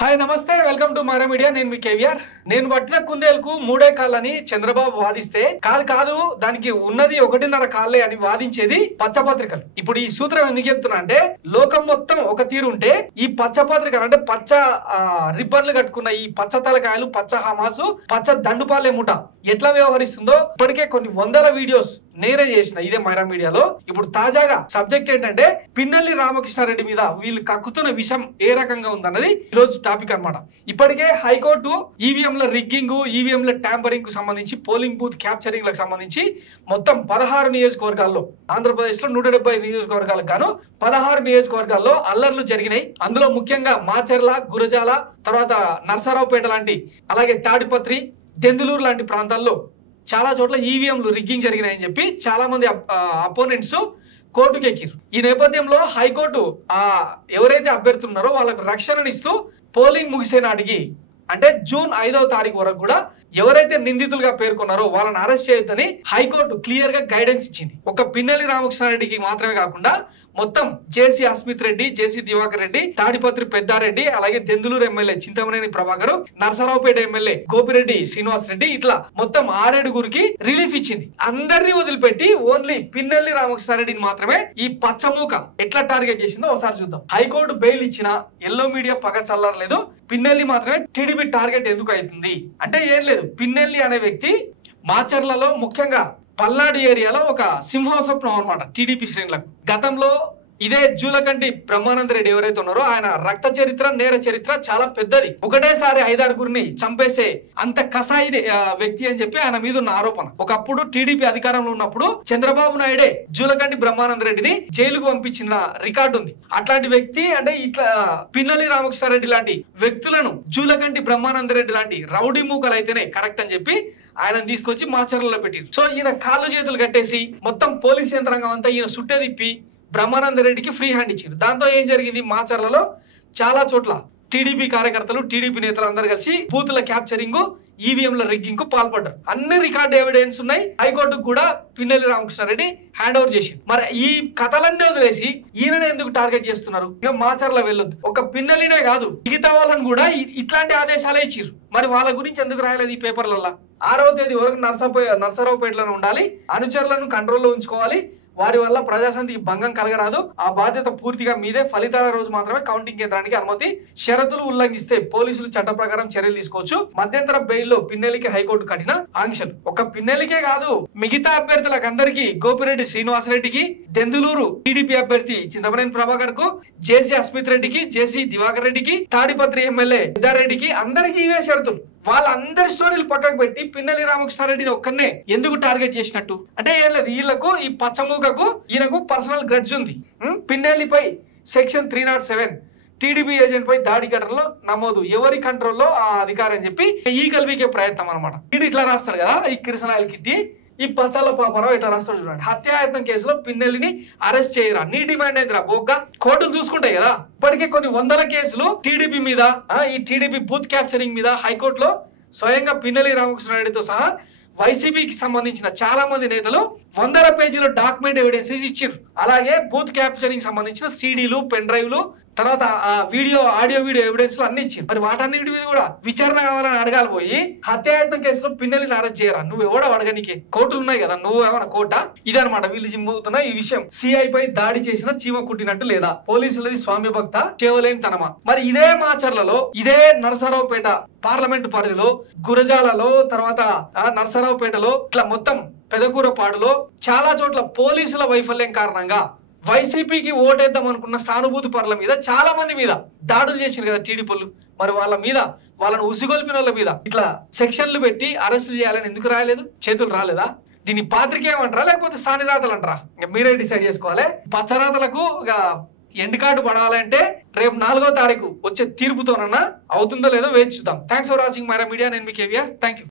Hi నమస్తే, welcome to Mara media. నేను మీ కేవీఆర్. నేను పట్టిన కుందేలకు మూడే కాళ్ళని చంద్రబాబు వాదిస్తే కాదు దానికి ఉన్నది 1.5 కాళ్ళే అని వాదించేది పచ్చపత్రికలు. ఇప్పుడు ఈ సూత్రం ఎందుకు చెప్తున్నా అంటే, లోకం మొత్తం ఒక తీరు ఉంటే ఈ పచ్చపత్రికలు అంటే పచ్చ రిబ్బన్లు కట్టుకున్న ఈ పచ్చ తలకాయలు, పచ్చ హమాసు, పచ్చ దండుపాలే ముఠ ఎట్లా వ్యవహరిస్తుందో ఇప్పటికే కొన్ని వందల వీడియోస్ నేనే చేసిన ఇదే మైరా మీడియాలో. ఇప్పుడు తాజాగా సబ్జెక్ట్ ఏంటంటే, పిన్నెల్లి రామకృష్ణారెడ్డి మీద వీళ్ళు కక్కుతున్న విషయం ఏ రకంగా ఉందన్నది ఈరోజు టాపిక్ అన్నమాట. ఇప్పటికే హైకోర్టు ఈవీఎంల రిగ్గింగ్, ఈవీఎంల ట్యాంపరింగ్ కు సంబంధించి, పోలింగ్ బూత్ క్యాప్చరింగ్ లకు సంబంధించి మొత్తం 16 నియోజకవర్గాల్లో, ఆంధ్రప్రదేశ్ లో 170 నియోజకవర్గాలకు గాను 16 నియోజకవర్గాల్లో అల్లర్లు జరిగినాయి. అందులో ముఖ్యంగా మాచర్ల, గురజాల, తర్వాత నర్సరావుపేట లాంటి, అలాగే తాడిపత్రి, దెందులూరు లాంటి ప్రాంతాల్లో చాలా చోట్ల ఈవీఎంలు రిగ్గింగ్ జరిగినాయని చెప్పి చాలా మంది అపోనెంట్స్ కోర్టుకు ఎక్కిరు. ఈ నేపథ్యంలో హైకోర్టు ఎవరైతే అభ్యర్థులు ఉన్నారో వాళ్ళకు రక్షణనిస్తూ పోలింగ్ ముగిసే నాటికి అంటే జూన్ 5వ తారీఖు వరకు కూడా ఎవరైతే నిందితులుగా పేర్కొన్నారో వాళ్ళని అరెస్ట్ చేయొద్దని హైకోర్టు క్లియర్ గా గైడెన్స్ ఇచ్చింది. ఒక పిన్నెల్లి రామకృష్ణారెడ్డికి మాత్రమే కాకుండా మొత్తం జేసీ అస్మిత్ రెడ్డి, జేసీ దివాకర్ రెడ్డి, తాడిపత్రి పెద్దారెడ్డి, అలాగే దెందులూరు ఎమ్మెల్యే చింతమనేని ప్రభాకర్, నర్సరావుపేట ఎమ్మెల్యే గోపిరెడ్డి శ్రీనివాస్ రెడ్డి, ఇట్లా మొత్తం 6 రిలీఫ్ ఇచ్చింది. అందరినీ వదిలిపెట్టి ఓన్లీ పిన్నెల్లి రామకృష్ణారెడ్డిని మాత్రమే ఈ పచ్చమూక ఎట్లా టార్గెట్ చేసిందో ఒకసారి చూద్దాం. హైకోర్టు బెయిల్ ఇచ్చిన ఎల్లో మీడియా పగ చల్లలేదు, పిన్నెల్లి మాత్రమే టీడీపీ టార్గెట్ ఎందుకు అవుతుంది అంటే ఏం లేదు. పిన్నెల్లి అనే వ్యక్తి మాచర్లలో, ముఖ్యంగా పల్నాడు ఏరియాలో ఒక సింహస్వప్నం అన్నమాట టీడీపీ శ్రేణులకు. గతంలో ఇదే జూలకంటి బ్రహ్మానంద రెడ్డి ఎవరైతే ఉన్నారో ఆయన రక్త చరిత్ర, నేర చరిత్ర చాలా పెద్దది. ఒకటేసారి 5-6 చంపేసే అంత కసాయి వ్యక్తి అని చెప్పి ఆయన మీద ఉన్న ఆరోపణ. ఒకప్పుడు టీడీపీ అధికారంలో ఉన్నప్పుడు చంద్రబాబు నాయుడే జూలకంటి బ్రహ్మానంద రెడ్డిని జైలుకు పంపించిన రికార్డు ఉంది. అట్లాంటి వ్యక్తి అంటే ఇట్లా పిన్నెల్లి రామకృష్ణారెడ్డి లాంటి వ్యక్తులను, జూలకంటి బ్రహ్మానంద రెడ్డి లాంటి రౌడీ మూకలు అయితేనే కరెక్ట్ అని చెప్పి ఆయన తీసుకొచ్చి మాచర్లలో పెట్టారు. సో ఈయన కాళ్ళు చేతులు కట్టేసి మొత్తం పోలీస్ యంత్రాంగం అంతా ఈయన సుట్టే తిప్పి బ్రహ్మానంద రెడ్డికి ఫ్రీ హ్యాండ్ ఇచ్చారు. దాంతో ఏం జరిగింది, మాచర్లలో చాలా చోట్ల టీడీపీ కార్యకర్తలు, టీడీపీ నేతలు అందరు కలిసి బూతుల క్యాప్చరింగ్, ఈవీఎంల రిగ్గింగ్ కు పాల్పడ్డారు. అన్ని రికార్డు ఎవిడెన్స్ ఉన్నాయి. హైకోర్టుకు కూడా పిన్నెల్లి రామకృష్ణారెడ్డి హ్యాండ్ ఓవర్ చేసి, మరి ఈ కథలన్నీ వదిలేసి ఈయననే ఎందుకు టార్గెట్ చేస్తున్నారు? ఇక మాచర్ల వెళ్ళొద్దు, ఒక పిన్నెల్లినే కాదు మిగతా వాళ్ళని కూడా ఇట్లాంటి ఆదేశాలే ఇచ్చిర్రు. మరి వాళ్ళ గురించి ఎందుకు రాయలేదు ఈ పేపర్లలో? 6వ తేదీ వరకు నర్సరావుపేటలో ఉండాలి, అనుచరులను కంట్రోల్లో ఉంచుకోవాలి, వారి వల్ల ప్రజాశాంతికి భంగం కలగరాదు, ఆ బాధ్యత పూర్తిగా మీదే, ఫలితాల రోజు మాత్రమే కౌంటింగ్ కేంద్రానికి అనుమతి, షరతులు ఉల్లంఘిస్తే పోలీసులు చట్ట ప్రకారం చర్యలు తీసుకోవచ్చు, మధ్యంతర బెయిల్లో పిన్నెల్లికి హైకోర్టు కఠిన ఆంక్షలు. ఒక పిన్నెల్లికే కాదు మిగతా అభ్యర్థులకు అందరికీ, గోపిరెడ్డి శ్రీనివాస్ రెడ్డికి, దెందులూరు టీడీపీ అభ్యర్థి చింతమనేని ప్రభాకర్ కు, జేసీ అస్మిత్ రెడ్డికి, జేసీ దివాకర్ రెడ్డికి, తాడిపత్రి ఎమ్మెల్యే పెద్దారెడ్డికి అందరికీ ఇవే షరతులు. వాళ్ళందరి స్టోరీలు పక్కకు పెట్టి పిన్నెల్లి రామకృష్ణారెడ్డిని ఒక్కనే ఎందుకు టార్గెట్ చేసినట్టు అంటే ఏం లేదు. వీళ్ళకు, ఈ పచ్చమూకకు ఈయనకు పర్సనల్ గ్రడ్జ్ ఉంది. పిన్నెల్లిపై సెక్షన్ 307 టీడీపీ ఏజెంట్ పై దాడి ఘటనలో నమోదు, ఎవరి కంట్రోల్లో ఆ అధికారం అని చెప్పి ఈ కల్వికే ప్రయత్నం అనమాట. వీడు ఇట్లా రాస్తాడు కదా, ఈ కిరసనాయలు కిట్టి, ఈ పచ్చాల పాపారావు ఇట్లా రాస్తాడు చూడండి. హత్యాయత్నం కేసులో పిన్నెల్లిని అరెస్ట్ చేయరా, నీ డిమాండ్ ఏందిరా బోగ్గా? కోర్టులు చూసుకుంటాయి కదా. ఇప్పటికే కొన్ని వందల కేసులు టీడీపీ మీద, ఈ టీడీపీ బూత్ క్యాప్చరింగ్ మీద హైకోర్టులో స్వయంగా పిన్నెల్లి రామకృష్ణారెడ్డితో సహా వైసీపీకి సంబంధించిన చాలా మంది నేతలు 100 పేజీల డాక్యుమెంట్ ఎవిడెన్సెస్ ఇచ్చారు. అలాగే బూత్ క్యాప్చరింగ్ సంబంధించిన సీడీలు, పెన్ డ్రైవ్లు, తర్వాత ఆడియో వీడియో ఎవిడెన్స్ అన్ని ఇచ్చారు. మరి వాటన్నిటి మీద కూడా విచారణ కావాలని అడగాలి పోయి, హత్యాయత్నం కేసులో పిన్నెల్లిని అరెస్ట్ చేయరా? నువ్వు ఎవడో అడగనికే, కోర్టులు ఉన్నాయి కదా, నువ్వు ఏమైనా కోర్టా? ఇదనమాట వీళ్ళు జిమ్ముతున్న ఈ విషయం. సిఐ పై దాడి చేసిన చీమ కుట్టినట్టు లేదా, పోలీసులది స్వామి భక్త చేయలేని తనమా? మరి ఇదే మాచర్లలో, ఇదే నరసరావుపేట పార్లమెంటు పరిధిలో, గురజాలలో, తర్వాత నరసరావుపేటలో, ఇట్లా మొత్తం పెదకూరపాడులో చాలా చోట్ల పోలీసుల వైఫల్యం కారణంగా వైసీపీకి ఓటేద్దాం అనుకున్న సానుభూతి పరుల మీద, చాలా మంది మీద దాడులు చేశారు కదా టీడీపీలు. మరి వాళ్ళ మీద, వాళ్ళని ఉసిగొల్పిన వాళ్ళ మీద ఇట్లా సెక్షన్లు పెట్టి అరెస్ట్ చేయాలని ఎందుకు రాయలేదు? చేతులు రాలేదా? దీన్ని పాత్రికేయమంటారా లేకపోతే సానిరాతలు అంటారా? ఇంకా మీరే డిసైడ్ చేసుకోవాలి. పచ్చరాతలకు ఇక ఎండ్ కార్డు పడాలంటే రేపు 4వ తారీఖు వచ్చే తీర్పుతోనన్నా అవుతుందో లేదో వేచి చూద్దాం. Thanks for watching Myra Media. నేను మీ కేవీఆర్. Thank you.